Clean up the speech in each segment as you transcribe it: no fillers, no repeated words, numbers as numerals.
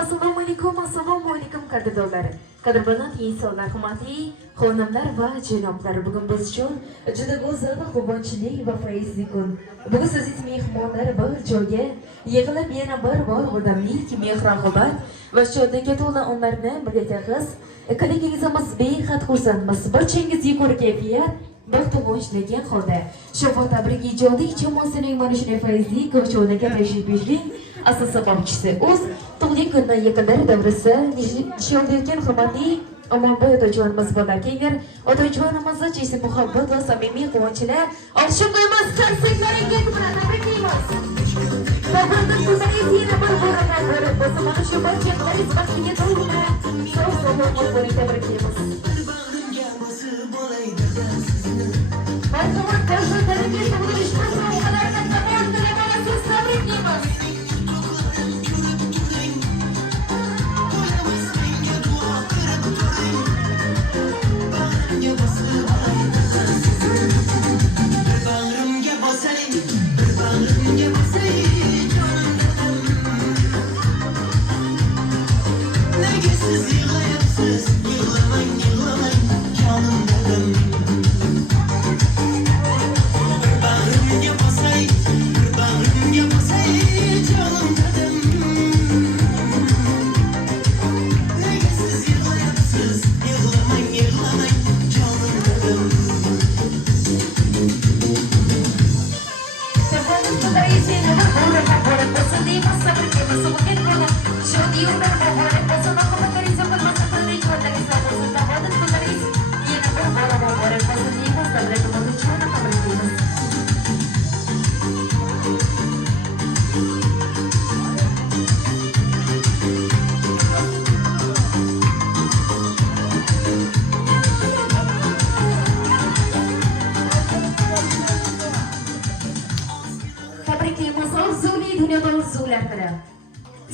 assalomu alaykum qadrdonlar. Qadrlanan insonlar, hurmatli xonimlar va janoblar, bugun biz uchun juda go'zal va quvonchli va fayzli kun. Bugun siz mehmonlar bir joyga yig'ilib yana bir bor odamlik, mehr-oqibat va shodlikka to'la onlarni birgaligimiz, qiliqingizimiz behad xursandmiz. Barchangiz yuqori kayfiyat baxt quvonchlangan holda Shofo tabrik ijodiy jamoasining mana shunday fayzli ko'choniga tashrif buyuring. Asos sababchisi o'z tug'ilgan kundan yaqinlar davrasida nishonlayotgan hurmatli Omonboy otajonimiz bo'lar. Keyin otajonimizni chisi muhabbat va samimiy quvonchlar olishib qo'yamiz. Konsertlaringiz bilan tabriklaymiz. Tabriklar so'zlaringiz yana bir barobar bo'lib bo'lsa, mana shu barchalaringiz baxtiga to'la sog'-salomat bo'ling, tabriklaymiz. Marhamat, konsertlaringiz bo'lish uchun ularga tabriklaymiz. Tabriklaymiz.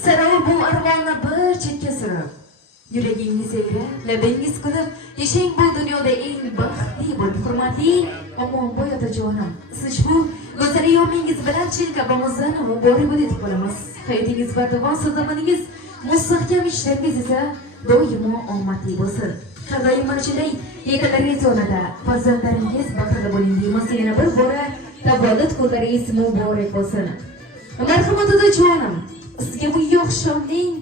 Sarov bu armonni bir chetga surib, yuragingiz yayrab, labingiz kulib, yashang bu dunyoda eng baxtli bo'lib, hurmatli Omonboy otajonim. Siz bu go'zal yomingiz bilan chin kabamizdan muborak bo'lib qolamiz. Hayotingiz bardavom, so'zlamingiz mustahkam, ishlaringiz esa doimo omadli bo'lsin. Har doim mana shunday yaqinlaringiz yonida farzandlaringiz baxtli bo'ling deymiz. Yana bir bora tavallud kunlaringiz muborak bo'lsin. Marhamat otajonim. Sizga bu yo'qshomning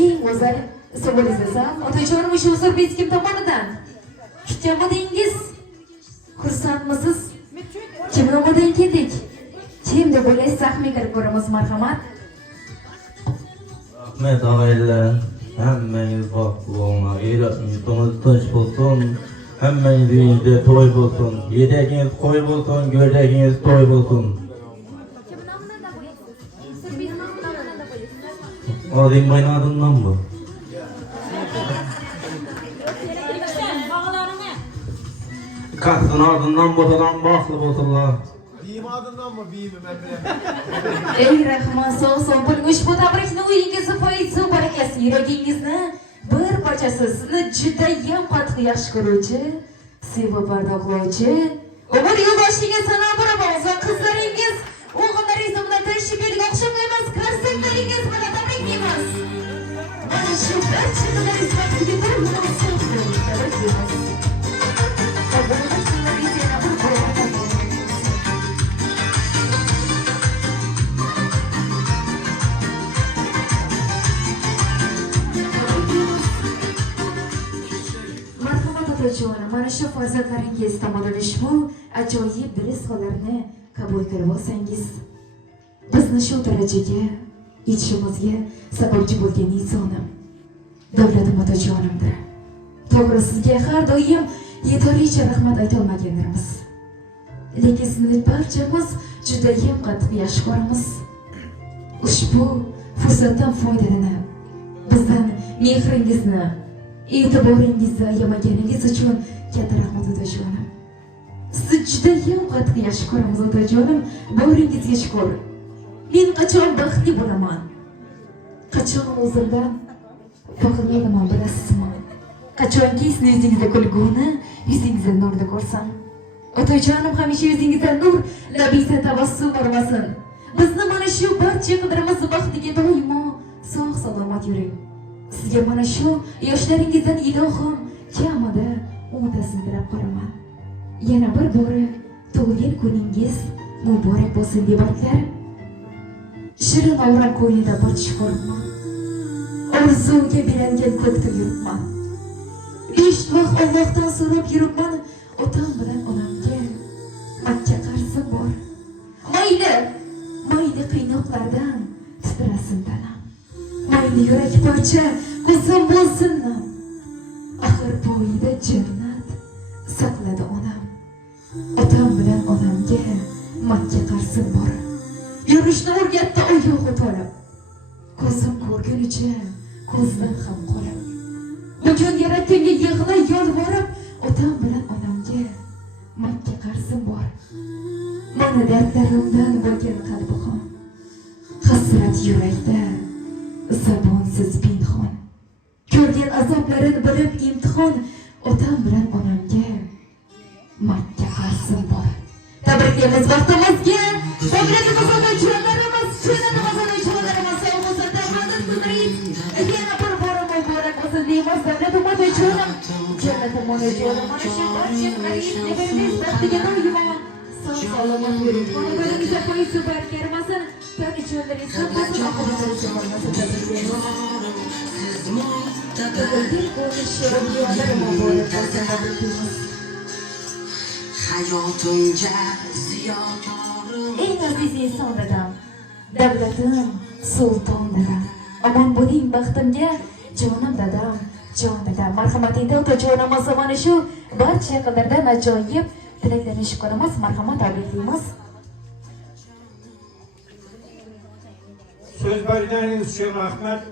eng go'zal savolingiz esa otajonim shu O'zbekiston tomonidan kutganmidingiz? Xursandmisiz? Kim nomidan keldik? Kim deb o'ylaysiz? Sahnaga kirib ko'ramiz, marhamat. Rahmat og'aylar, hammangiz baxtli bo'linglar. Yuragingiz tinch bo'lsin, hammangiz uyingizda to'y bo'lsin, yedagingiz qo'y bo'lsin, go'rdagingiz to'y bo'lsin. Oding baynadım bu. Kalksın ardından botadan baxlı botullar. Biyim adından mı? Biyimim efendim. Ey rahmat, sağ bo'ling. Ushbu tabrikni uyingizni foizi barakasi, yuragingizni bir parchasi sizni judayam qattiq yaxshi ko'ruvchi, sevib bardoqlovchi, umr yo'ldoshingiz sana barabar va qizlaringiz, o'g'illaringiz bilan tashrif buyuring. O'xshab emas, konsertlaringiz bilan tabriklaymiz. Mana shu barchalaringiz baxtiga to'la tabriklaymiz. Mana shu farzandlaringiz tomonidan ushbu ajoyib rizqlarni qabul qilib olsangiz, bizni shu darajaga yetishimizga sababchi bo'lgan insonim Davlatim otajonimdir. To'g'ri, sizga har doim yetarlicha rahmat ayta olmaganlarimiz. Lekin sizni barchamiz judayam qattiq yaxshi ko'ramiz. Ushbu fursatdan foydalanib, bizdan mehringizni, e'tiboringizni ayamaganingiz uchun katta rahmat otajonim. Sizni judayam qattiq yaxshi ko'ramiz otajonim. Boringizga shukr. Men qachon baxtli bo'laman? Qachon o'zimdan faxrlanaman, bilasizmi? Qachonki sizni yuzingizda kulguni, yuzingizda nurni ko'rsam. Otajonim hamisha yuzingizda nur, labingizda tabassum bo'lmasin. Bizni mana shu barcha qidirimiz baxtiga doimo sog' salomat salomat yuring. Sizga mana shu yoshlaringizdan ilohim kamida umidasini tilab qolaman. Yana bir bora tug'ilgan kuningiz muborak bo'lsin deb aytlarim. Shirin avram ko'nglida bir chiqarman. Orzuga berilgan ko'kda yuribman. Besh vaqt Allohdan so'rab yuribman. Otam bilan onamga Makka qarzim bor. Mayli qiynoqlardan titrasin tanam. Mayli yurak parcha ko'zim bo'lsin nam. Axir poyida jannat saqladi onam. Otam bilan onamga Makka qarzim bor. Yurishni o'rgatdi oyog'i tolib. Ko'zim ko'rgunicha ko'zdan ham qolib. Bugun yaratganga yig'lay yolvorib, otam bilan onamga Makka qarzim bor. Mana dardlarimdan bo'lgan qalbim. Hasrat yurakda zabonsiz pinhon. Ko'rgan azoblarini bilib imtihon, otam bilan onamga Makka qarzim bor. Tabriklaymiz vaqtimizga. Tabriklaymiz o'quvchilarimiz, chiroyli sog'lomlik kunlaringiz. Yana bir bora muborak bo'lsin deymiz. Davlat uchun jannat mo'jiza mana shu barcha qarindoshlarimiz baxtiga doimo salomat yuring. Qonunimizga qo'yib super kermasin. Tani cho'llaringiz bo'lsin, oxirgacha bo'lmasin. Tug'ilgan kunish yo'llari muborak bo'lsin. Hayotimga ziyokorim Eng aziz inson dadam, davlatim sultondaram. Omon bo'ling baxtimga, jonim dadam, jon dadam. Marhamatingda otajonim mana shu barcha yaqinlardan ajoyib tilaklarni eshib qolamiz. Marhamat, tabriklaymiz. Söz berdiğiniz için rahmet.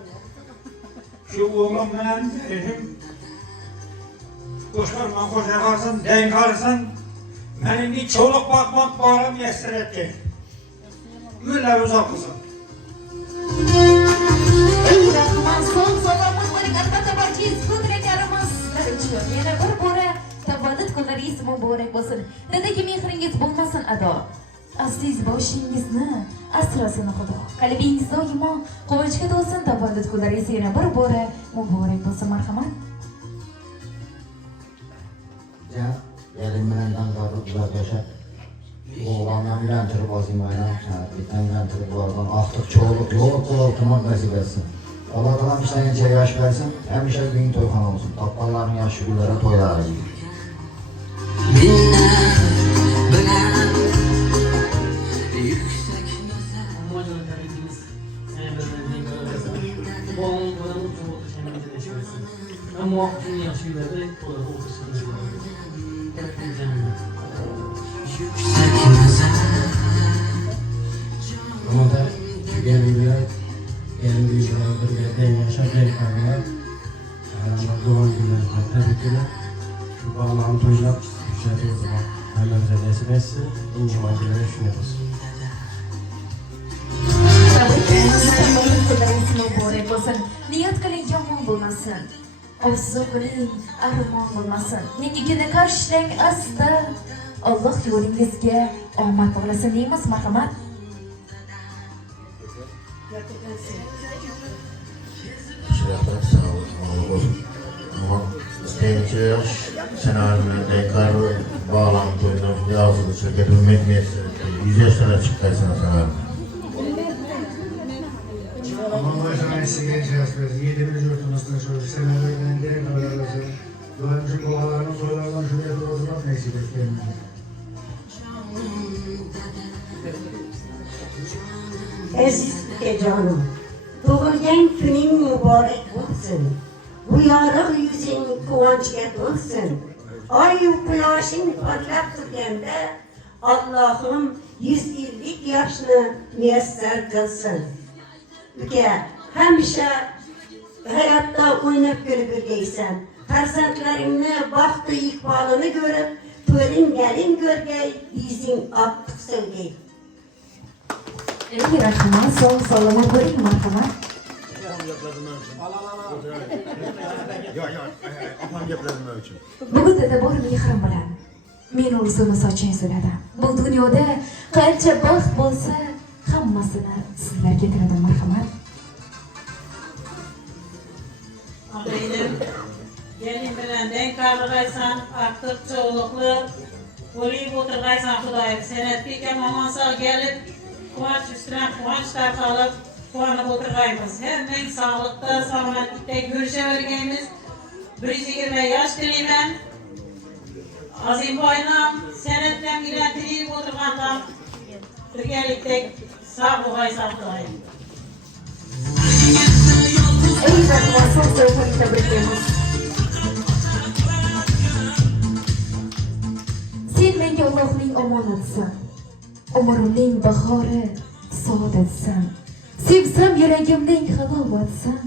Şu oğlum bilen eşim koşarman koşarsın, denk alırsın. Benim bir çoluk bakmak bağlam yesir etti. Güller uzak olsun. Ey rahman, son salomat bo'ling. Albatta barchangiz tilaklarimiz uchun yana bir bora tavallud kunlaringiz muborak bo'lsin. Dadagi mehringiz bo'lmasin ado. Aziz boshingizni asrasin Xudo. Qalbingiz doimo quvonchga to'lsin. Tavallud kunlaringiz yana bir bora muborak bo'lsin. Marhamat. Ja, elim bilan dangarib yashab, o'g'lonni uylantirib olmayman, uylantirib olgan ortiq cho'liq yo'q tomon nasib etsin. Alloh taolo ishlagancha yosh bersin, hamisha uning to'yxona bo'lsin. Topganlarning yaxshi kunlari to'ylari. Ama dünya şeylerde Ama da gelirler, gelirler bir yerden yaşayacaklar. Doğan günler tabii ki de şu bağlamı toylar güzel o zaman hemen nasip etsin. İnce maddeleri düşünüyoruz. Niyat qiling yomon bo'lmasin. Orzu qiling armon bo'lmasin. Niyatga qarshlang asta. Alloh yo'lingizga omad bog'lasin deymiz. Marhamat. Şirahlar sağlık olsun. Ama isteğince yaş senaryolarına tekrar bağlantıyla yazılışı getirmek neyse 100 yaşlara çıkarsana sana. Ama başına size çalışmaz. 7. yurtumuzdan sonra senelerden direkt alırlarsa dolayımcı kovalarının sorulardan şuraya doğrular neyse bekleyelim. Aziz canım, doğulgan günün mübarek olsun. Bu yarıq yüzün kıvançga to'lsin. Ay-yu quyoshing porlab turganda Allohim 150 yoshni muyassar qilsin. Uka, hamisha hayotda o'ynab kulib yurgaysan. Farzandlaringni baxtu iqbolini ko'rib, to'ring galin ko'rgay, yuzing oqib so'lgay. Ey rahmat, salomat bo'ling. Marhamat. Apam gaplarni uchun. Bugun dada bor mehrim bilan meni o'zini sochingiz dadam. Bu dunyoda qancha baxt bo'lsa, hammasini sizlarga tiladim. Marhamat. Benim gelin bilen denk kargaysan artık çoğuluklu voleyip oturgaysan Xudayım senetlik amamasa gelip kıvanç üstüne kıvanç tartalıp kuanıp oturgayımız. Hemen sağlıkta, sağlıkta görüşevergeyimiz. 120 yaş dileymen. Azim boynam senetten giren dileyip oturgandan birgelikte sağ olgaysan Xudayım. Eyvallah, çok sevgili tebriklerimiz. Sen menga Allohning omonatisan, umrimning bahori, saodatsan. Sevsam yuragimning halovatsan.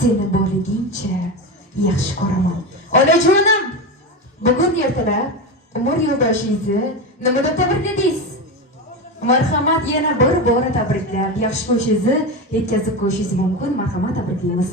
Seni borligingcha yaxshi ko'raman. Onajonim, bugun ertalab umr yo'ldoshingizni nimada tabrikladingiz? Marhamat, yana bir bora tabriklab, yaxshi ko'rishingizni yetkazib qo'yishingiz mumkin. Marhamat, tabriklaymiz.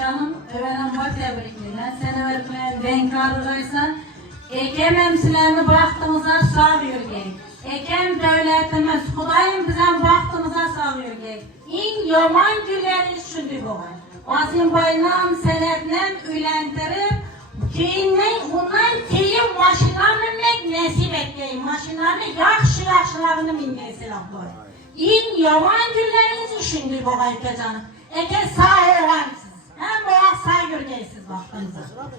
Canım, öğrenim var tebrikler. Sen öğretmen denk kargaysan, ekemem sizlerni baktığımıza sağ yürgey. Ekem devletimiz, Xudayım bizden baktığımıza sağ yürgey. En yaman günleri şunday boğay. Azim boynam senetlen ülendirip, ondan keyin maşina minmek nasip etkeyin. Maşinani yaxşılarını mingeysel abdoy. En yaman günleriniz şunday boğay canım. Eke sağ oğansız. Hem boğa sağ yürgeysiz baktığınızda.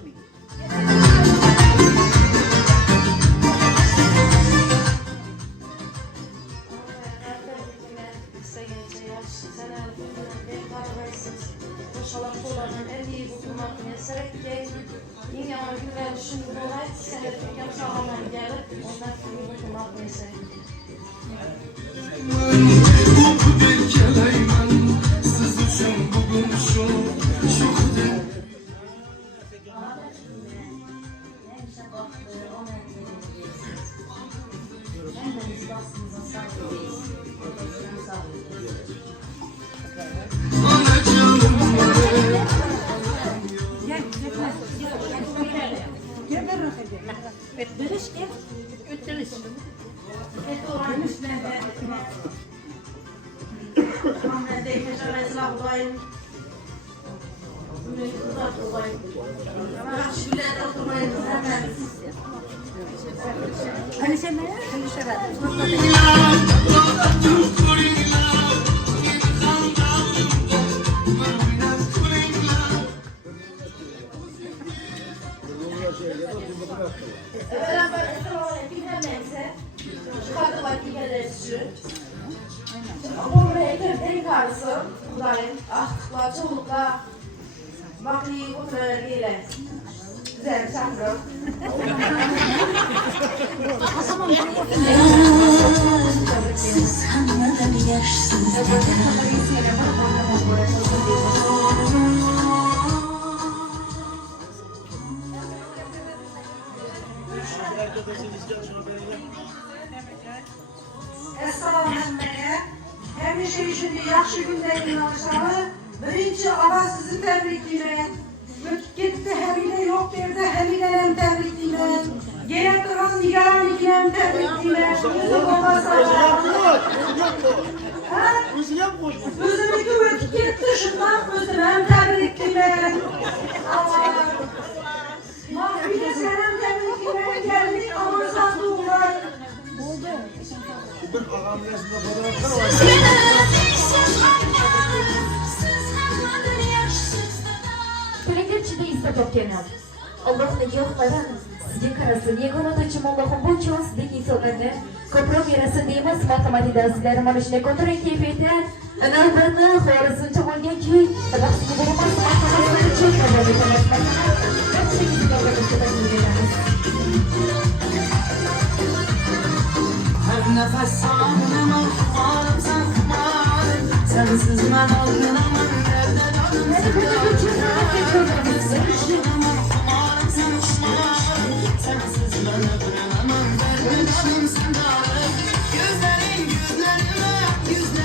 Hemşire şimdi yaxşı günlerin akşamı birinci avaz sizi tebriklimen. Gitti hemile yok derdi hemilenem tebriklimen. Gene duran nigaran ikilem tebriklimen. Yüzü babası Özümü ötüp gitti şundan özümem tebriklimen. Bir de senem tebriklimen geldik amanızdan doğular. Tilekçide ise toplanıyor. Allah'ın yoxlaran sizga qarasin. Yagona do'chim Allohim bu chonsizlik insonlarni ko'proq yarasin deymiz. Matematik darslari mana shunday ko'tarin kayfiyatda navbatni xohlasincha bo'lganki, bahsga bo'lmas matematik uchun davom etamiz. Her nefes sağlamam, varım sen varım. Sensiz ben algılamam, nereden alım sen varım. Sensiz ben öpüremem, vermişim sen varım. Gözlerin gözlerime, yüzlerin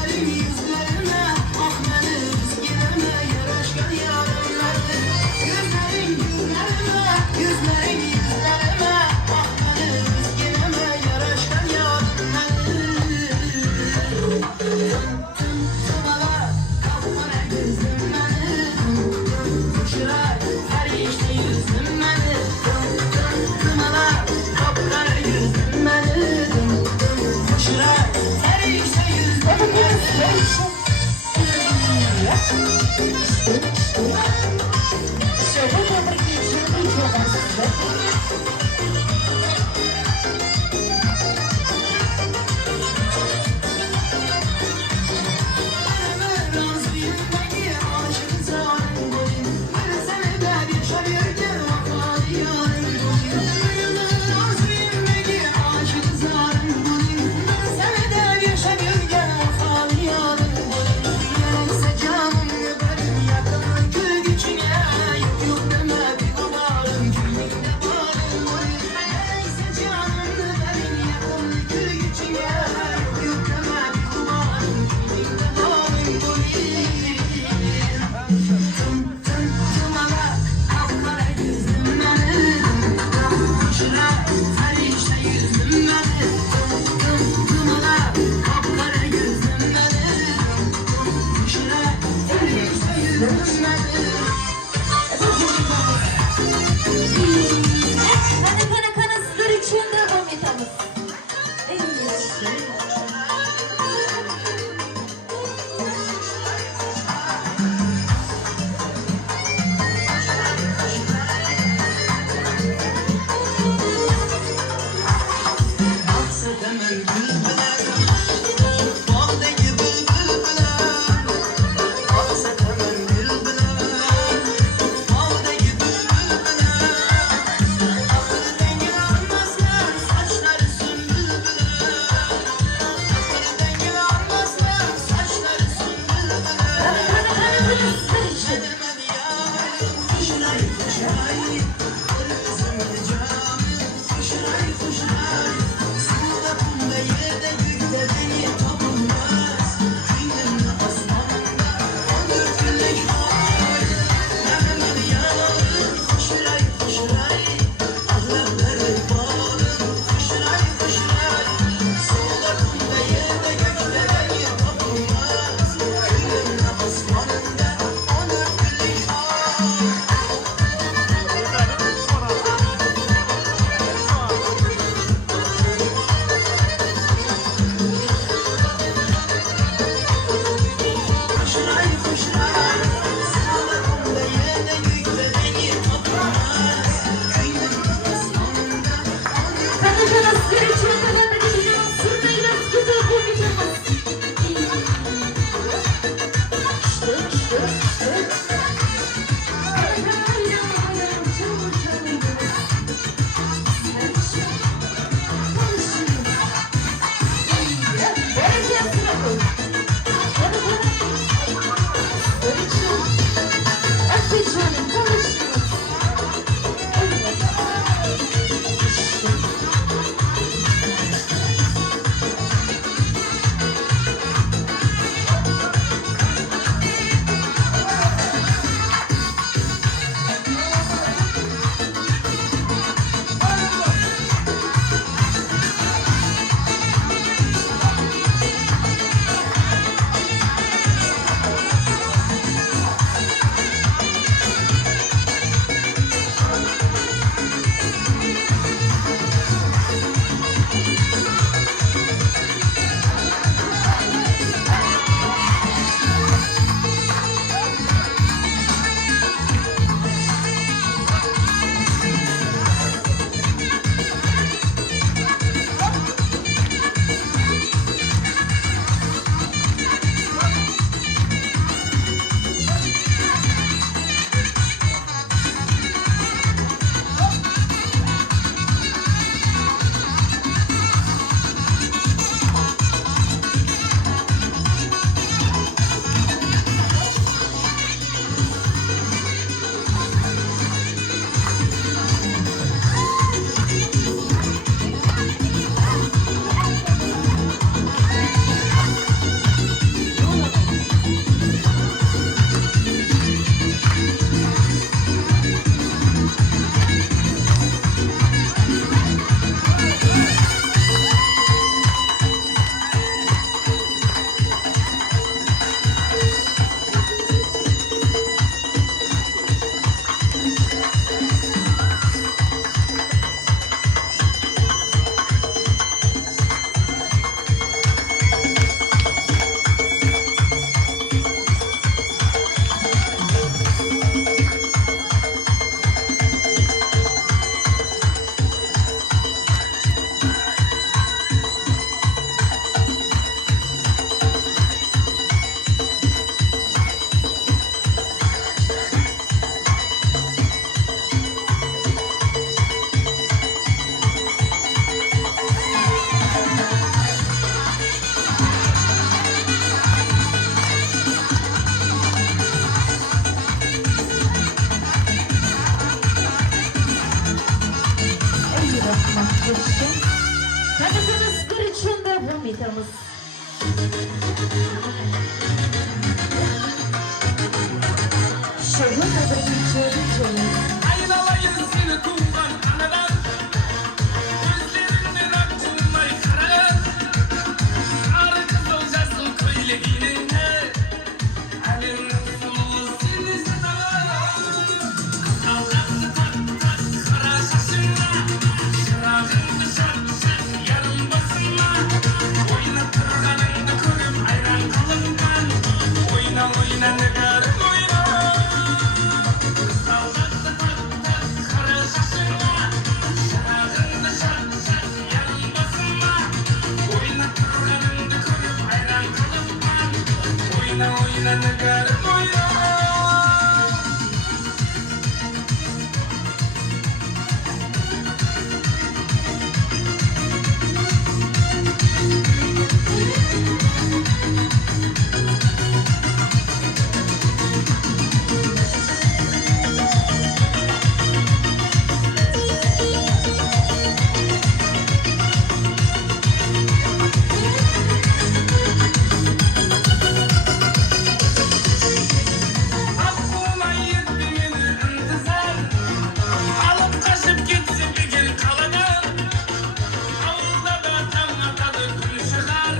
etamiz. Şöyle kadar şöyle. Aynalayın seni tuğdan anadan, gözlerinden açılmay karar. Sarı kızıl jasıl köyleğine, alemin sulu seni sanar. Kızaldaktı tak tak kara şaşınma, şırağındı şak şak yarım basınma. Oyna turganыңды көріп ayran қалыңған, ойна ойна нігәрім ойна. Kızaldaktı tak tak kara şaşınma, şırağındı şak şak yarım basınma. Oyna turganыңды көріп ayran қалыңған, ойна ойна нігәрім ойна. Aklıma yetti meni intizar, alıp kaçıp gitsin bir gün kaladan. Avulda da taң atады күн шығар,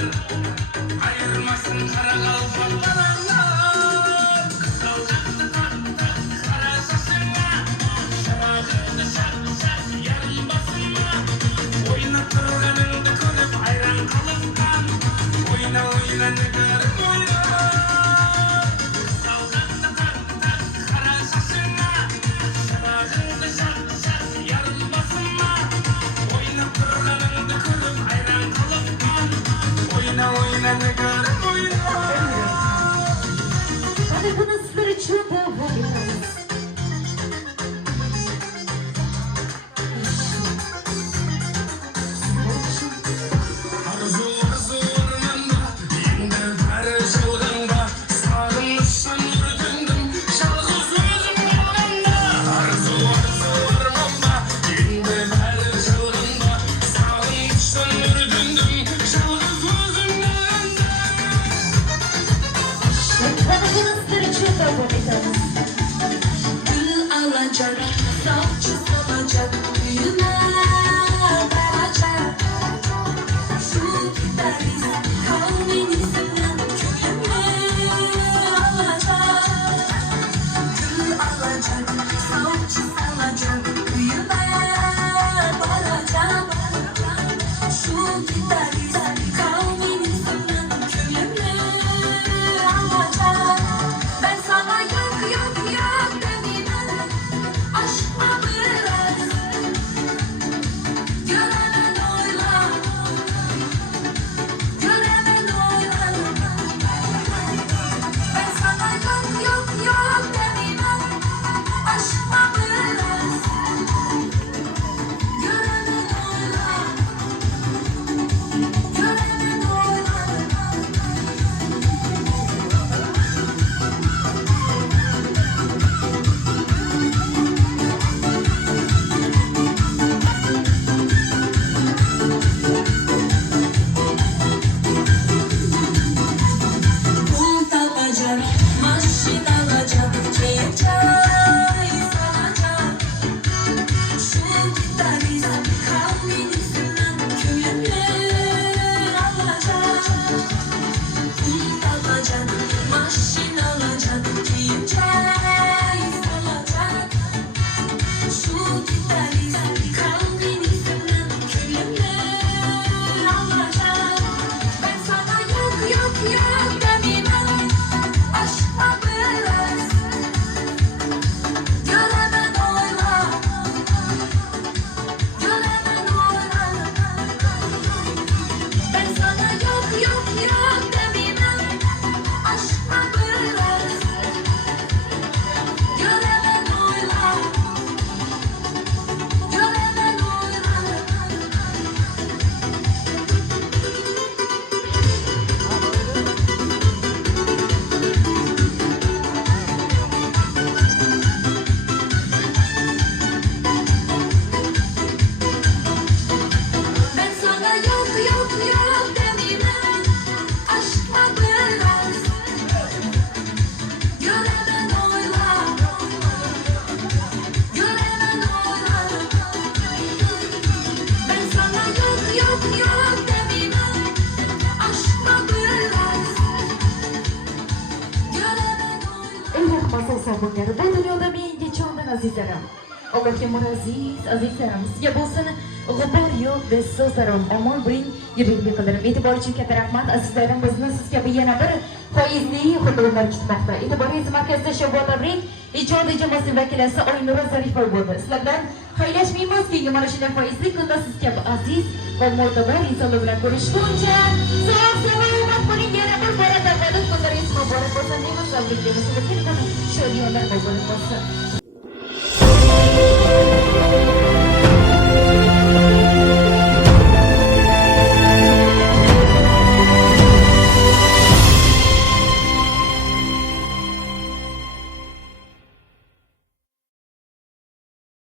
айырмасын қара қалпақтан аңнан. Kızaldaktı tak tak kara şaşınma, şırағыңды шақ шақ ярым басынма. Ойнап тұрғаныңды көріп айран қалыққан, ойна ойна нігәрім ойна. Kızaldaktı tak tak kara şaşınma, şırағыңды шақ шақ ярым басынма. Ойнап тұрғаныңды көріп айран қалыққан, ойна ойна нігәрім ойна. Hadi bunu sizlere çok devam etamiz. Arzu arzu ormanda, енді бәрі жалғанда. Сағынышtan өртендім, жалғыз өзім қалғанда. Arzu arzu ormanda, енді бәрі жалғанда. Сағынышtan өртендім, жалғыз өзім қалғанда. Hadi bunu sizlere çok devam etamiz. Gül alacak, savcı salacak, düğüne varacak. Şu gideriz, kavminizden köyüme alacak. Gül alacak, savcı salacak, düğüne varacak. Şu gideriz, kavminizden köyüme alacak. Ben sana yok yok yok demeden, aşkla biraz bo'lgan bu dunyoda menga jondan azizlarim. Allohga azizlarim, sizga bo'lsin g'ubor yo'q deb so'zlarim. Omon bo'ling, yuragim yiqilarim. E'tibor uchun katta rahmat azizlarim. Bizni sizga bu yana bir foizli xudumlar kutmoqda. E'tiboringiz markazida Shabot-Tabrik ijodiy jamoasi vakillasi Oynura Zarifova bo'ldi. Sizlardan xayrlashmaymiz. Keyingi mana shunday foizli kunda sizga aziz va mo'tabar insonlar bilan ko'rishguncha sog' salomat bo'ling. Yana bir bora kunlaringiz muborak bo'lsin deymiz. Tabriklaymiz. Shodiyonlar bo'lsin.